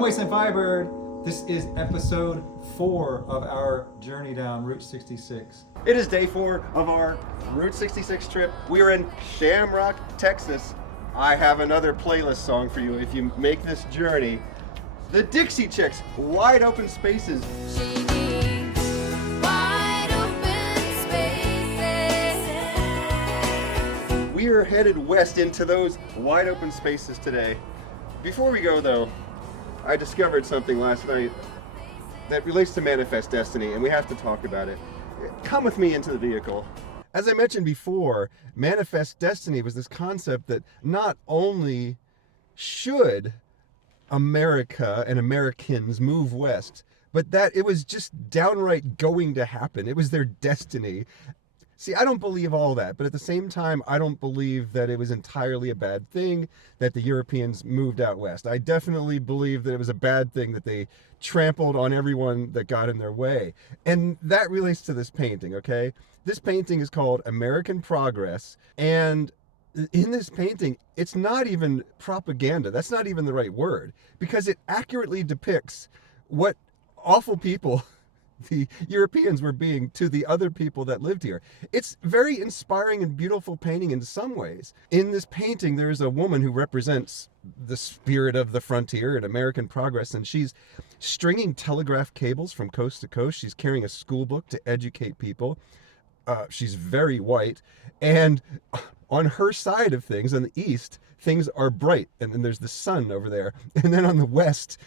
I'm Wasteland Firebird. This is episode 4 of our journey down Route 66. It is day 4 of our Route 66 trip. We are in Shamrock, Texas. I have another playlist song for you if you make this journey. The Dixie Chicks, Wide Open Spaces. We are headed west into those wide open spaces today. Before we go though, I discovered something last night that relates to Manifest Destiny, and we have to talk about it. Come with me into the vehicle. As I mentioned before, Manifest Destiny was this concept that not only should America and Americans move west, but that it was just downright going to happen. It was their destiny. See, I don't believe all that, but at the same time, I don't believe that it was entirely a bad thing that the Europeans moved out west. I definitely believe that it was a bad thing that they trampled on everyone that got in their way. And that relates to this painting, okay? This painting is called American Progress, and in this painting, it's not even propaganda. That's not even the right word, because it accurately depicts what awful people the Europeans were being to the other people that lived here. It's very inspiring and beautiful painting in some ways. In this painting, there's a woman who represents the spirit of the frontier and American progress, and she's stringing telegraph cables from coast to coast. She's carrying a school book to educate people. She's very white, and on her side of things, on the east, things are bright, and then there's the sun over there. And then on the west,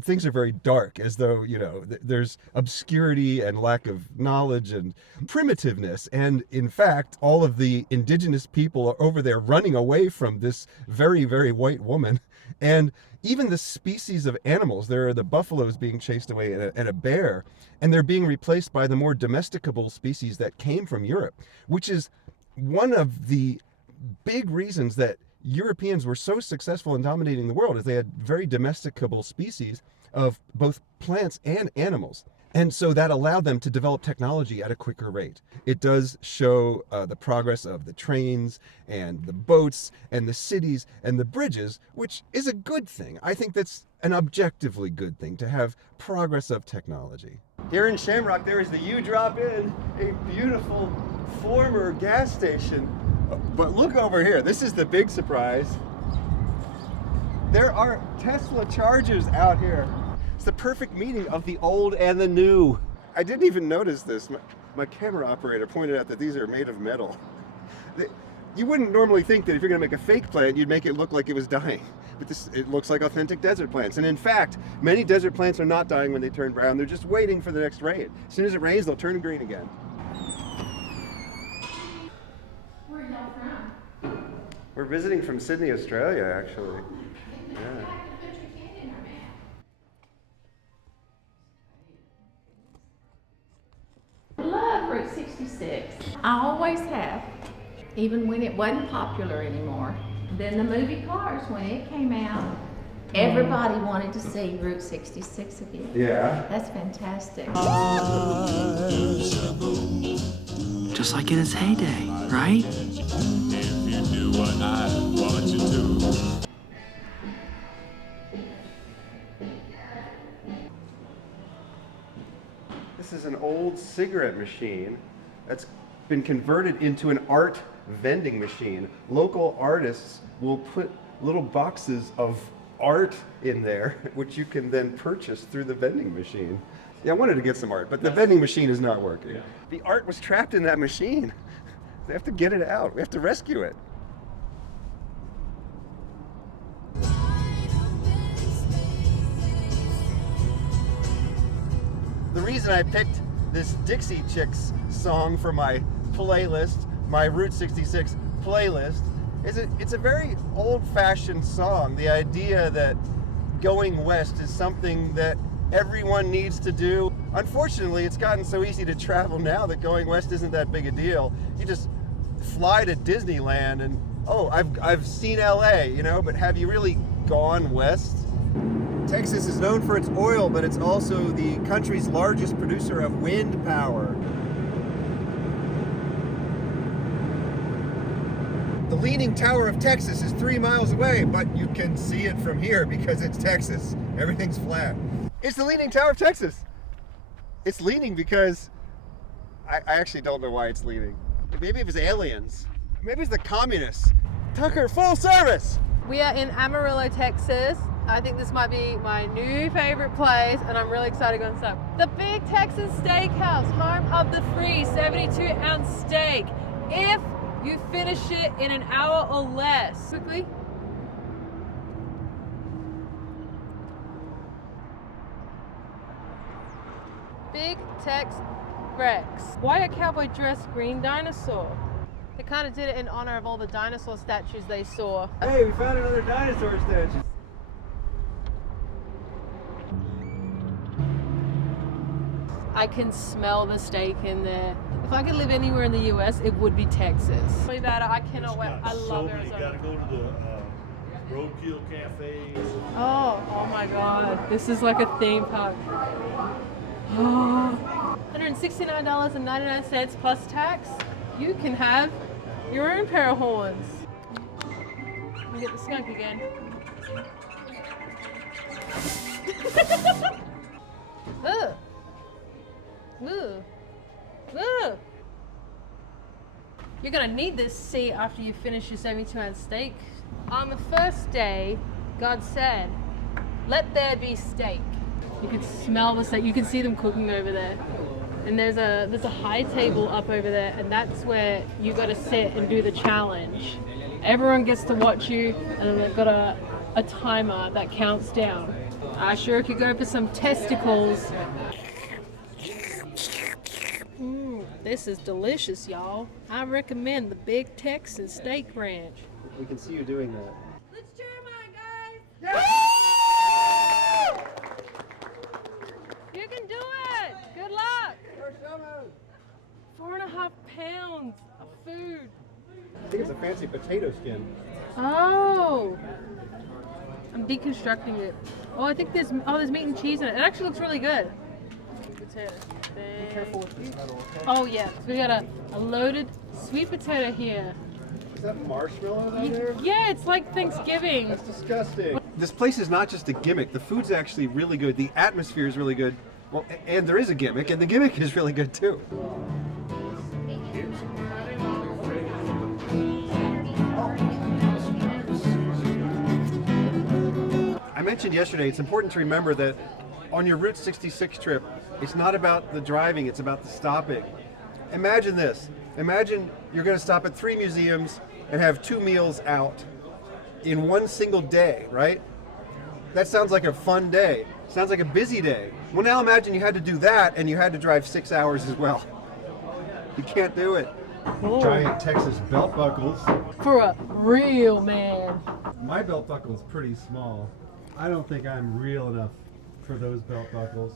things are very dark, as though, you know, there's obscurity and lack of knowledge and primitiveness. And in fact, all of the indigenous people are over there running away from this very, very white woman. And even the species of animals, there are the buffaloes being chased away and a bear, and they're being replaced by the more domesticable species that came from Europe, which is one of the big reasons that Europeans were so successful in dominating the world, is they had very domesticable species of both plants and animals. And so that allowed them to develop technology at a quicker rate. It does show the progress of the trains and the boats and the cities and the bridges, which is a good thing. I think that's an objectively good thing, to have progress of technology. Here in Shamrock, there is the U-Drop-In, a beautiful former gas station. But look over here, this is the big surprise. There are Tesla chargers out here. It's the perfect meeting of the old and the new. I didn't even notice this. My camera operator pointed out that these are made of metal. You wouldn't normally think that if you're gonna make a fake plant, you'd make it look like it was dying. But it looks like authentic desert plants. And in fact, many desert plants are not dying when they turn brown. They're just waiting for the next rain. As soon as it rains, they'll turn green again. We're visiting from Sydney, Australia, actually. Yeah. Love Route 66. I always have, even when it wasn't popular anymore. Then the movie Cars, when it came out, everybody wanted to see Route 66 again. Yeah. That's fantastic. Just like in its heyday, right? What I want you to. This is an old cigarette machine that's been converted into an art vending machine. Local artists will put little boxes of art in there, which you can then purchase through the vending machine. Yeah, I wanted to get some art, but the vending machine is not working. Yeah. The art was trapped in that machine. They have to get it out. We have to rescue it. The reason I picked this Dixie Chicks song for my playlist, my Route 66 playlist, is it's a very old-fashioned song. The idea that going west is something that everyone needs to do. Unfortunately, it's gotten so easy to travel now that going west isn't that big a deal. You just fly to Disneyland and, oh, I've seen LA, you know, but have you really gone west? Texas is known for its oil, but it's also the country's largest producer of wind power. The Leaning Tower of Texas is 3 miles away, but you can see it from here because it's Texas. Everything's flat. It's the Leaning Tower of Texas. It's leaning because I actually don't know why it's leaning. Maybe it was aliens. Maybe it's the communists. Tucker, full service! We are in Amarillo, Texas. I think this might be my new favorite place, and I'm really excited to go inside. The Big Texas Steakhouse, home of the free 72-ounce steak. If you finish it in an hour or less. Quickly. Big Tex Rex. Why a cowboy dressed green dinosaur? They kind of did it in honor of all the dinosaur statues they saw. Hey, we found another dinosaur statue. I can smell the steak in there. If I could live anywhere in the US, it would be Texas. Way better. I cannot wait. I love You Arizona. gotta go to the Roadkill Cafe. Oh my God. This is like a theme park. $169.99 plus tax. You can have your own pair of horns. Let me get the skunk again. Ugh. Ugh. Ugh. You're gonna need this seat after you finish your 72-ounce steak. On the first day, God said, "Let there be steak." You can smell the steak. You can see them cooking over there. And there's a high table up over there, and that's where you got to sit and do the challenge. Everyone gets to watch you, and then they've got a timer that counts down. I sure could go for some testicles. This is delicious, y'all. I recommend the Big Texas Steak Ranch. We can see you doing that. Let's cheer them on, guys! You can do it! Good luck! 4.5 pounds of food. I think it's a fancy potato skin. Oh! I'm deconstructing it. Oh, I think there's meat and cheese in it. It actually looks really good. Potato. Be careful with this metal, okay? Oh yeah, so we got a loaded sweet potato here. Is that marshmallows on there? Yeah, it's like Thanksgiving. That's disgusting. This place is not just a gimmick. The food's actually really good. The atmosphere is really good. Well, and there is a gimmick, and the gimmick is really good too. I mentioned yesterday, it's important to remember that on your Route 66 trip, it's not about the driving, it's about the stopping. Imagine this. Imagine you're going to stop at 3 museums and have 2 meals out in one single day, right? That sounds like a fun day. Sounds like a busy day. Well, now imagine you had to do that and you had to drive 6 hours as well. You can't do it. Oh. Giant Texas belt buckles. For a real man. My belt buckle is pretty small. I don't think I'm real enough for those belt buckles.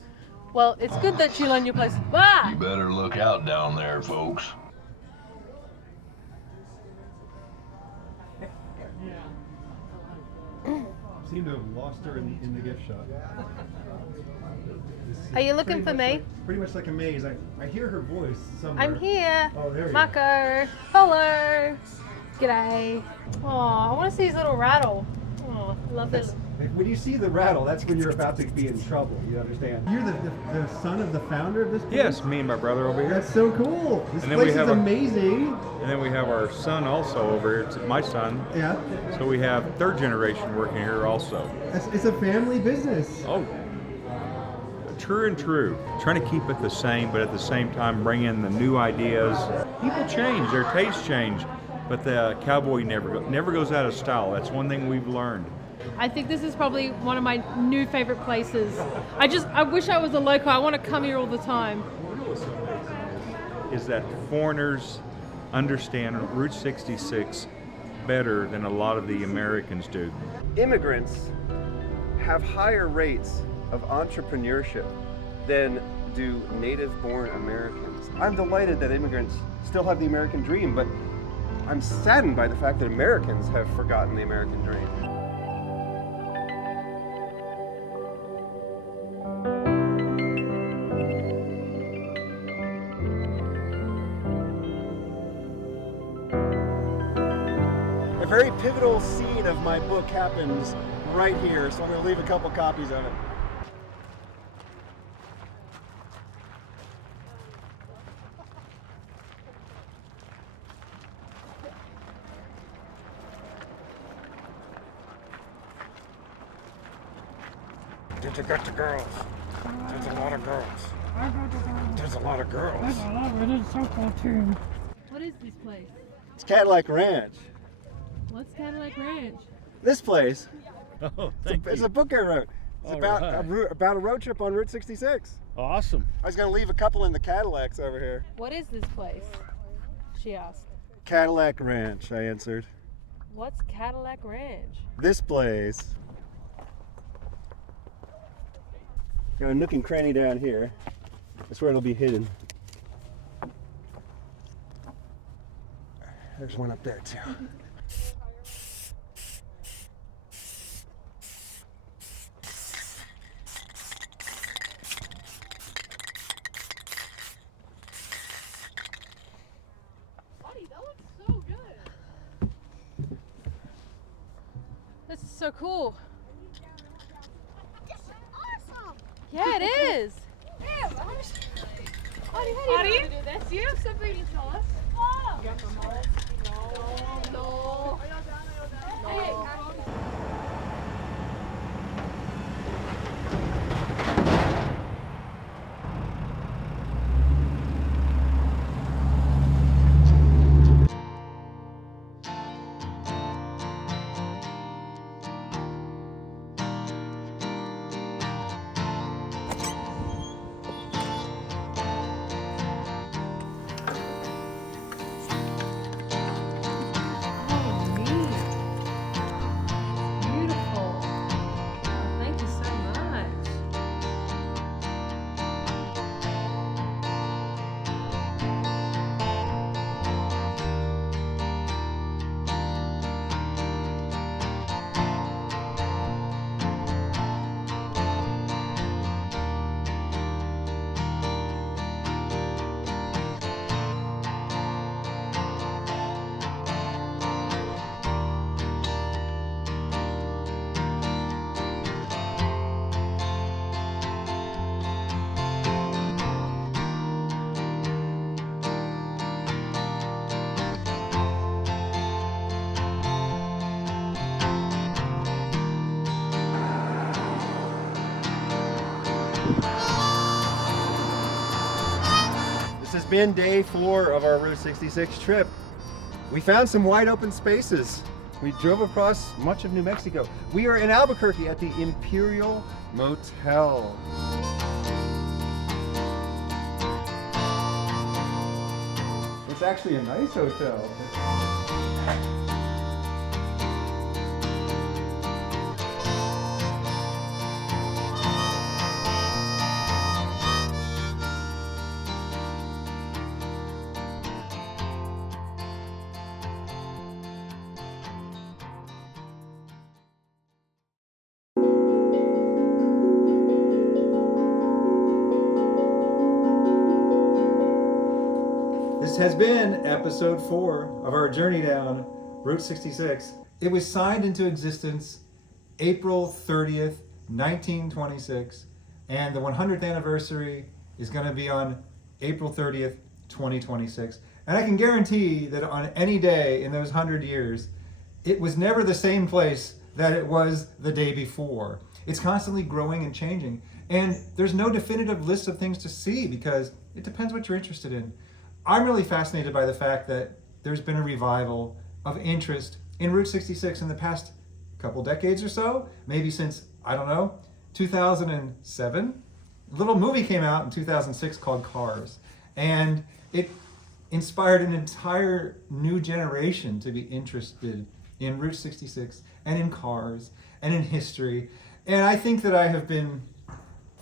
Well, it's good that you learned your place. Ah! You better look out down there, folks. Seem to have lost her in the gift shop. Are you looking for me? Pretty much like a maze. I hear her voice somewhere. I'm here. Oh, there you Marco. Hello. G'day. Oh, I want to see his little rattle. Oh, I love this. When you see the rattle, that's when you're about to be in trouble. You understand? You're the son of the founder of this place? Yes, me and my brother over here. That's so cool. This And then we place is have a- amazing. And then we have our son also over here. It's my son. Yeah. So we have third generation working here also. It's a family business. Oh, true and true. Trying to keep it the same, but at the same time bring in the new ideas. People change, their tastes change, but the cowboy never goes out of style. That's one thing we've learned. I think this is probably one of my new favorite places. I wish I was a local. I want to come here all the time. Is that foreigners understand Route 66 better than a lot of the Americans do. Immigrants have higher rates of entrepreneurship than do native-born Americans. I'm delighted that immigrants still have the American dream, but I'm saddened by the fact that Americans have forgotten the American dream. very pivotal scene of my book happens right here, so I'm going to leave a couple copies of it. Did you get the girls? There's a lot of girls. There's a lot of girls. What is this place? It's Cadillac Ranch. What's Cadillac Ranch? This place, Oh, it's a book I wrote. It's All about right. about a road trip on Route 66. Awesome. I was going to leave a couple in the Cadillacs over here. What is this place? She asked. Cadillac Ranch, I answered. What's Cadillac Ranch? This place. Got a nook and cranny down here. That's where it'll be hidden. There's one up there too. Buddy, that looks so good. This is so cool. This is awesome. Yeah, it is. Damn, Audie, how do you know how to do this? Do you have something to tell us? Oh. No. Hey. Oh, neat. Beautiful. Thank you so much. This has been day 4 of our Route 66 trip. We found some wide open spaces. We drove across much of New Mexico. We are in Albuquerque at the Imperial Motel. It's actually a nice hotel. This has been episode 4 of our journey down Route 66. It was signed into existence April 30th, 1926, and the 100th anniversary is going to be on April 30th, 2026. And I can guarantee that on any day in those 100 years, it was never the same place that it was the day before. It's constantly growing and changing. And there's no definitive list of things to see because it depends what you're interested in. I'm really fascinated by the fact that there's been a revival of interest in Route 66 in the past couple decades or so, maybe since, I don't know, 2007. A little movie came out in 2006 called Cars, and it inspired an entire new generation to be interested in Route 66 and in cars and in history. And I think that I have been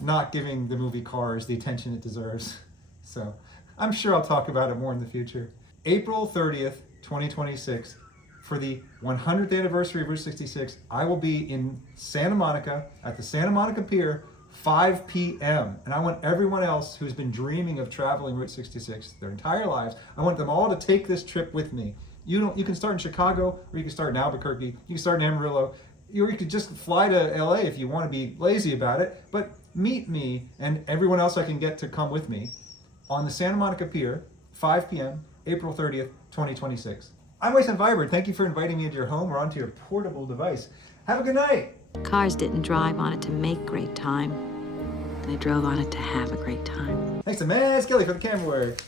not giving the movie Cars the attention it deserves. So I'm sure I'll talk about it more in the future. April 30th, 2026, for the 100th anniversary of Route 66, I will be in Santa Monica at the Santa Monica Pier, 5 p.m. And I want everyone else who's been dreaming of traveling Route 66 their entire lives, I want them all to take this trip with me. You can start in Chicago, or you can start in Albuquerque, you can start in Amarillo, or you could just fly to LA if you want to be lazy about it. But meet me and everyone else I can get to come with me on the Santa Monica Pier, 5 p.m., April 30th, 2026. I'm Waste and Vibrant. Thank you for inviting me into your home or onto your portable device. Have a good night. Cars didn't drive on it to make great time. They drove on it to have a great time. Thanks to Matt Skelly for the camera work.